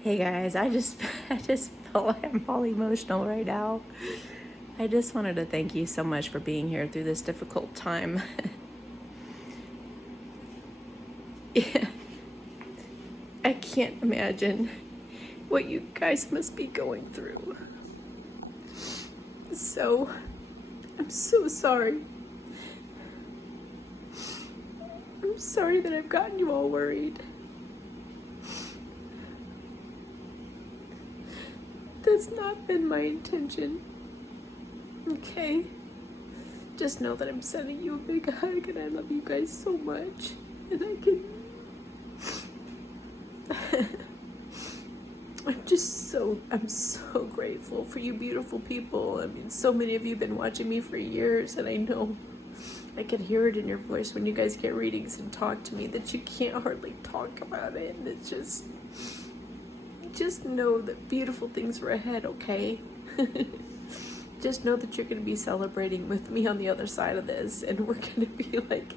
Hey guys, I just feel like I'm all emotional right now. I just wanted to thank you so much for being here through this difficult time. Yeah, I can't imagine what you guys must be going through. So, I'm so sorry. I'm sorry that I've gotten you all worried. That's not been my intention. Okay? Just know that I'm sending you a big hug and I love you guys so much. And I can... I'm so grateful for you beautiful people. I mean, so many of you have been watching me for years, and I know I can hear it in your voice when you guys get readings and talk to me that you can't hardly talk about it. And it's just know that beautiful things are ahead, okay? Just know that you're going to be celebrating with me on the other side of this, and we're going to be like,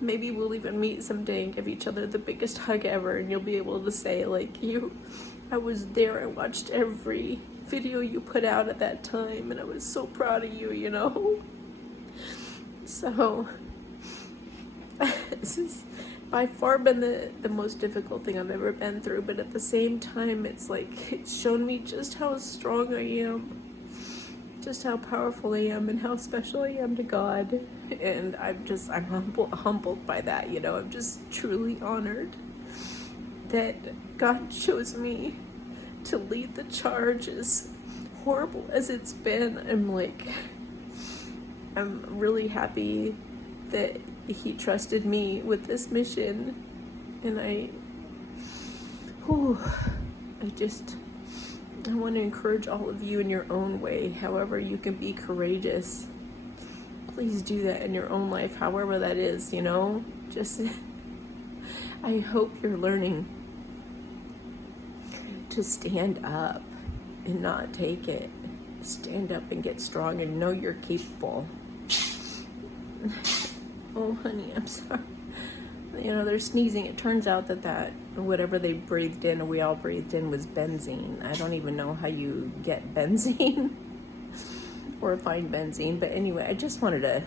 maybe we'll even meet someday and give each other the biggest hug ever, and you'll be able to say, like, I was there, I watched every video you put out at that time, and I was so proud of you, you know? So, this has by far been the most difficult thing I've ever been through, but at the same time, it's like, it's shown me just how strong I am, just how powerful I am, and how special I am to God. And I'm humbled by that, you know? I'm just truly honored that God chose me to lead the charge. As horrible as it's been, I'm really happy that He trusted me with this mission. And I want to encourage all of you in your own way, however you can be courageous. Please do that in your own life, however that is, you know? I hope you're learning to stand up and not take it. Stand up and get strong and know you're capable. Oh, honey, I'm sorry. You know, they're sneezing. It turns out that whatever they breathed in, or we all breathed in, was benzene. I don't even know how you get benzene or find benzene. But anyway, I just wanted to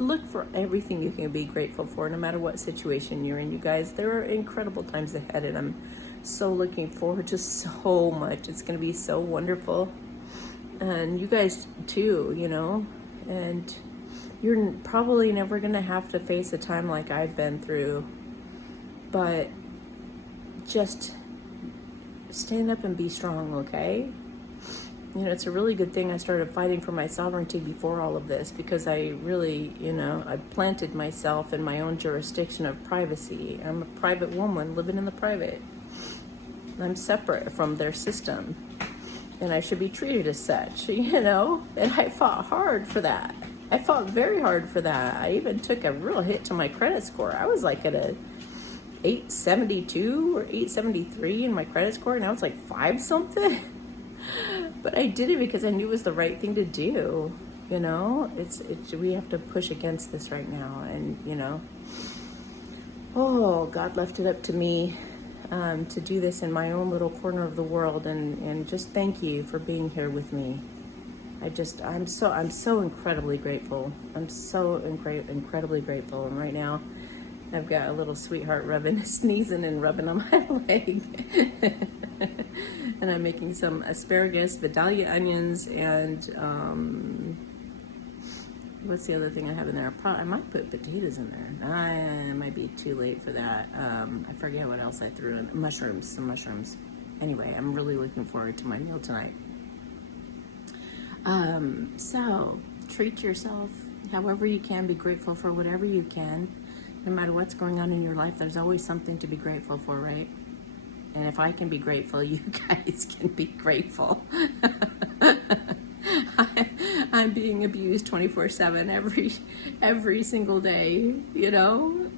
look for everything you can be grateful for, no matter what situation you're in. You guys, there are incredible times ahead, and I'm so looking forward to so much. It's going to be so wonderful. And you guys too, you know, and you're probably never going to have to face a time like I've been through, but just stand up and be strong, okay? You know, it's a really good thing I started fighting for my sovereignty before all of this, because I really, you know, I planted myself in my own jurisdiction of privacy. I'm a private woman living in the private. I'm separate from their system, and I should be treated as such, you know? And I fought hard for that. I fought very hard for that. I even took a real hit to my credit score. I was like at a 872 or 873 in my credit score, and I was like 5 something. But I did it because I knew it was the right thing to do. You know, we have to push against this right now, and you know, oh, God left it up to me to do this in my own little corner of the world, and just thank you for being here with me. I'm so incredibly grateful. I'm so incredibly grateful. And right now, I've got a little sweetheart sneezing and rubbing on my leg. And I'm making some asparagus, Vidalia onions, and what's the other thing I have in there? I might put potatoes in there. It might be too late for that. I forget what else I threw in. Some mushrooms. Anyway, I'm really looking forward to my meal tonight. So treat yourself however you can. Be grateful for whatever you can. No matter what's going on in your life, there's always something to be grateful for, right? And if I can be grateful, you guys can be grateful. I'm being abused 24/7 every single day, you know?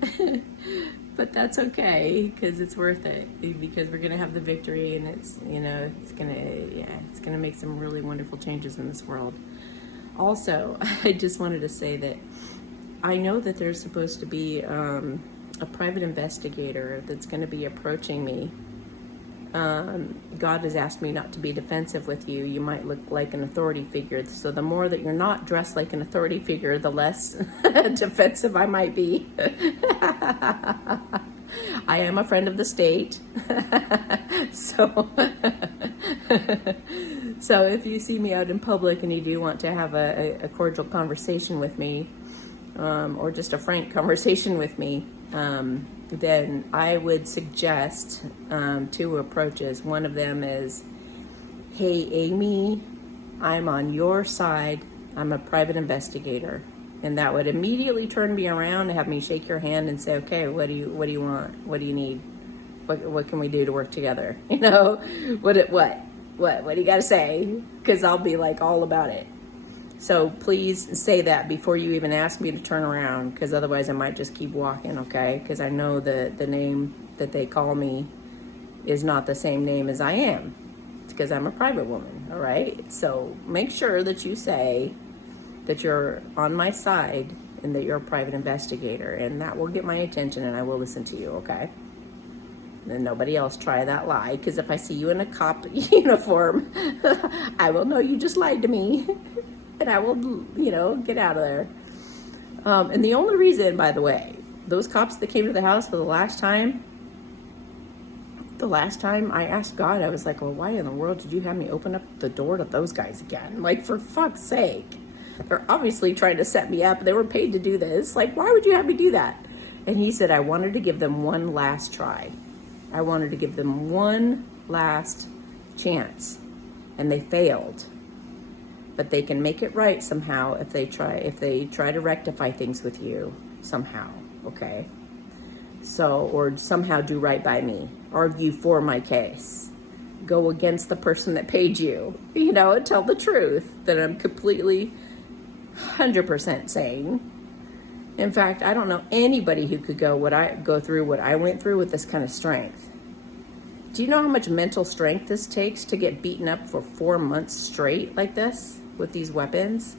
But that's okay, because it's worth it, because we're gonna have the victory, and it's, you know, it's gonna make some really wonderful changes in this world. Also, I just wanted to say that I know that there's supposed to be a private investigator that's going to be approaching me God has asked me not to be defensive with you. You might look like an authority figure. So the more that you're not dressed like an authority figure, the less defensive I might be. I am a friend of the state. So, so if you see me out in public and you do want to have a cordial conversation with me, or just a frank conversation with me, then I would suggest two approaches. One of them is, hey, Amy, I'm on your side. I'm a private investigator. And that would immediately turn me around and have me shake your hand and say, okay, what do you want? What do you need? What can we do to work together? You know, what do you got to say? Because I'll be like all about it. So please say that before you even ask me to turn around, because otherwise I might just keep walking, okay? Because I know the name that they call me is not the same name as I am. It's because I'm a private woman, all right? So make sure that you say that you're on my side and that you're a private investigator, and that will get my attention and I will listen to you, okay? And nobody else try that lie, because if I see you in a cop uniform, I will know you just lied to me. And I will, get out of there. And the only reason, by the way, those cops that came to the house for the last time I asked God, I was like, well, why in the world did you have me open up the door to those guys again? Like, for fuck's sake. They're obviously trying to set me up. They were paid to do this. Like, why would you have me do that? And he said, I wanted to give them one last try. I wanted to give them one last chance. And they failed. But they can make it right somehow if they try to rectify things with you somehow, okay? So, or somehow do right by me, argue for my case, go against the person that paid you, and tell the truth that I'm completely 100% sane. In fact, I don't know anybody who could go through what I went through with this kind of strength. Do you know how much mental strength this takes to get beaten up for 4 months straight like this? With these weapons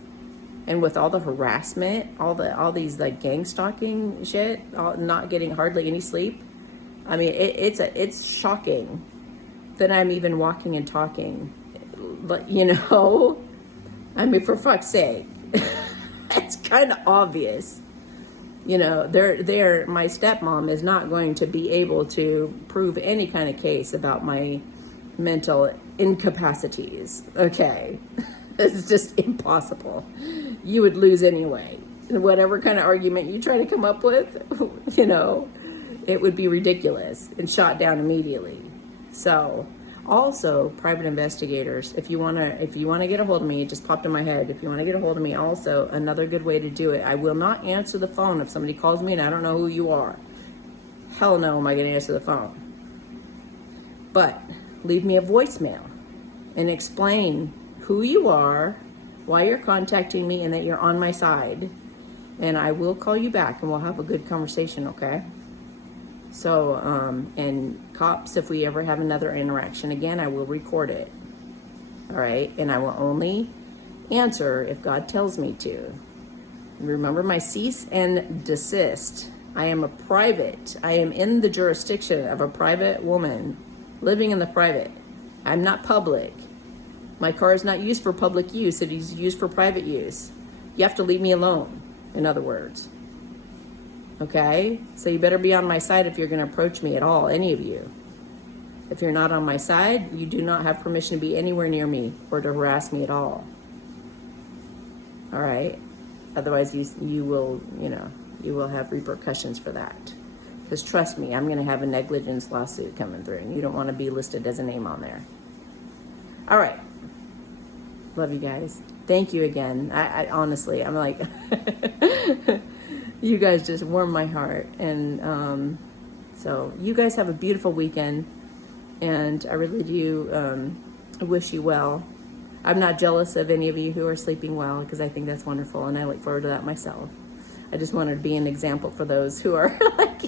and with all the harassment, all these like gang stalking shit, not getting hardly any sleep. I mean, it's shocking that I'm even walking and talking, but I mean, for fuck's sake, it's kind of obvious. My stepmom is not going to be able to prove any kind of case about my mental incapacities. Okay. It's just impossible. You would lose anyway. And whatever kind of argument you try to come up with, it would be ridiculous and shot down immediately. So, also, private investigators, if you wanna get a hold of me, it just popped in my head. If you want to get a hold of me, also another good way to do it. I will not answer the phone if somebody calls me and I don't know who you are. Hell no, am I going to answer the phone? But leave me a voicemail and explain who you are, why you're contacting me, and that you're on my side. And I will call you back and we'll have a good conversation, okay? So, and cops, if we ever have another interaction again, I will record it. All right? And I will only answer if God tells me to. Remember my cease and desist. I am in the jurisdiction of a private woman living in the private. I'm not public. My car is not used for public use. It is used for private use. You have to leave me alone, in other words. Okay? So you better be on my side if you're going to approach me at all, any of you. If you're not on my side, you do not have permission to be anywhere near me or to harass me at all. All right? Otherwise, you will have repercussions for that. Because trust me, I'm going to have a negligence lawsuit coming through, and you don't want to be listed as a name on there. All right. Love you guys. Thank you again. I honestly, I'm like, you guys just warm my heart. And so you guys have a beautiful weekend. And I really do wish you well. I'm not jealous of any of you who are sleeping well, because I think that's wonderful. And I look forward to that myself. I just wanted to be an example for those who are like,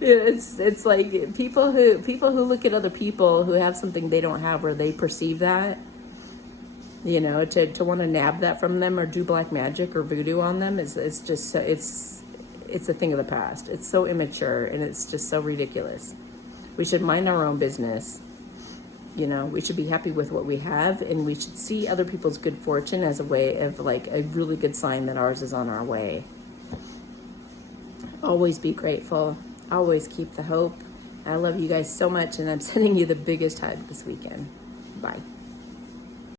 it's like people who look at other people who have something they don't have, or they perceive that, to want to nab that from them or do black magic or voodoo on them it's just it's a thing of the past. It's so immature and it's just so ridiculous. We should mind our own business. You know, we should be happy with what we have, and we should see other people's good fortune as a way of like a really good sign that ours is on our way. Always be grateful. Always keep the hope. I love you guys so much, and I'm sending you the biggest hug this weekend. Bye.